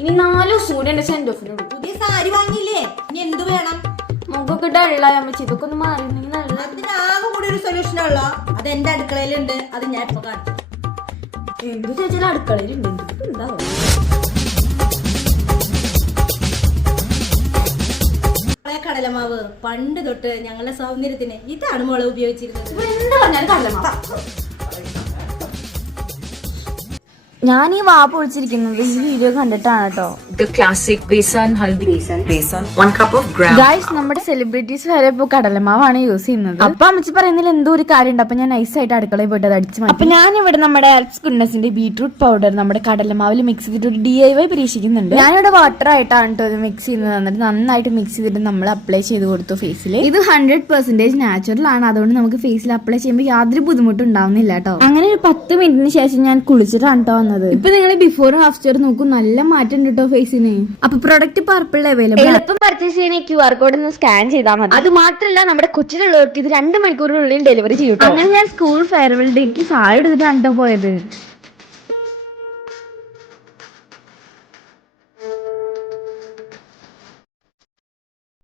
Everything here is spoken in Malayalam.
ഇനി 4 ദിവസം കൂടി എന്റെ സെന്റ് ഓഫിനോട്. പുതിയ സാരി വാങ്ങിയില്ലേ? ഇനി എന്ത് വേണം? മുഖമൊക്കെ ഡള്ളായി അമ്മച്ചി. ഇതൊക്കെ ഒന്ന് മാറിയിരുന്നെങ്കിൽ നല്ല. അതിനാകെ കൂടി ഒരു സൊല്യൂഷൻ ഉള്ള അത് എന്റെ അടുക്കളയിലുണ്ട്. അത് ഞാൻ ഇപ്പൊ കാണിച്ചു. എന്ത് ചോദിച്ചാൽ അടുക്കളയിലുണ്ട്. എന്താവും കടലമാവ് പണ്ട് തൊട്ട് ഞങ്ങളുടെ സൗന്ദര്യത്തിന് ഇതാണ് മോളെ ഉപയോഗിച്ചിരുന്നത്. എന്താ പറഞ്ഞാലും കടലമാവ്. ഞാൻ ഈ വാ പൊളിച്ചിരിക്കുന്നത് ഈ വീഡിയോ കണ്ടിട്ടാണ് കേട്ടോ. The classic besan haldi besan 1 cup of gram. Guys, നമ്മുടെ സെലിബ്രിറ്റീസ് വരെ ഇപ്പൊ കടലമാവാണ് യൂസ് ചെയ്യുന്നത്. അപ്പൊ അമ്മച്ചി പറയുന്നതിൽ എന്തോ ഒരു കാര്യമുണ്ട്. അപ്പൊ ഞാൻ നൈസായിട്ട് അടുക്കളയിൽ പോയിട്ട് അത് അടിച്ചു മാറ്റി. അപ്പൊ ഞാൻ ഇവിടെ നമ്മുടെ എൽപ്സ് ഗുഡ്നസിന്റെ ബീട്രൂട്ട് പൗഡർ നമ്മുടെ കടലമാവിൽ മിക്സ് ചെയ്തിട്ട് ഒരു DIY പരീക്ഷിക്കുന്നുണ്ട്. ഞാനിവിടെ വാട്ടർ ആയിട്ടാണ് കേട്ടോ ഇത് മിക്സ് ചെയ്യുന്നത്. എന്നിട്ട് നന്നായിട്ട് മിക്സ് ചെയ്തിട്ട് നമ്മൾ അപ്ലൈ ചെയ്ത് കൊടുത്തു ഫേസിൽ. ഇത് 100% നാച്ചുറൽ ആണ്. അതുകൊണ്ട് നമുക്ക് ഫേസിൽ അപ്ലൈ ചെയ്യുമ്പോൾ യാതൊരു ബുദ്ധിമുട്ടും ഉണ്ടാവുന്നില്ല കേട്ടോ. അങ്ങനെ ഒരു 10 മിനിറ്റിന് ശേഷം ഞാൻ കുളിച്ചിട്ടാണ് കേട്ടോ വന്നത്. ഇപ്പൊ നിങ്ങൾ ബിഫോർ ആഫ്റ്റർ നോക്കൂ, നല്ല മാറ്റം ഉണ്ട് കേട്ടോ ഫേസിന്. അപ്പൊ പ്രൊഡക്റ്റ് പർപ്പിൾ അവൈലബിൾ. എളുപ്പം പർച്ചേസ് ചെയ്യാൻ QR കോഡ് ഒന്ന് സ്കാൻ ചെയ്താൽ മതി. അത് മാത്രമല്ല നമ്മുടെ കൊച്ചിലുള്ളവർക്ക് ഇത് 2 മണിക്കൂറിനുള്ളിൽ ഡെലിവറി ചെയ്യും. അങ്ങനെ ഞാൻ സ്കൂൾ ഫെയർവെൽ ഡേക്ക് സാരി എടുത്തിട്ടാണ് പോയത്.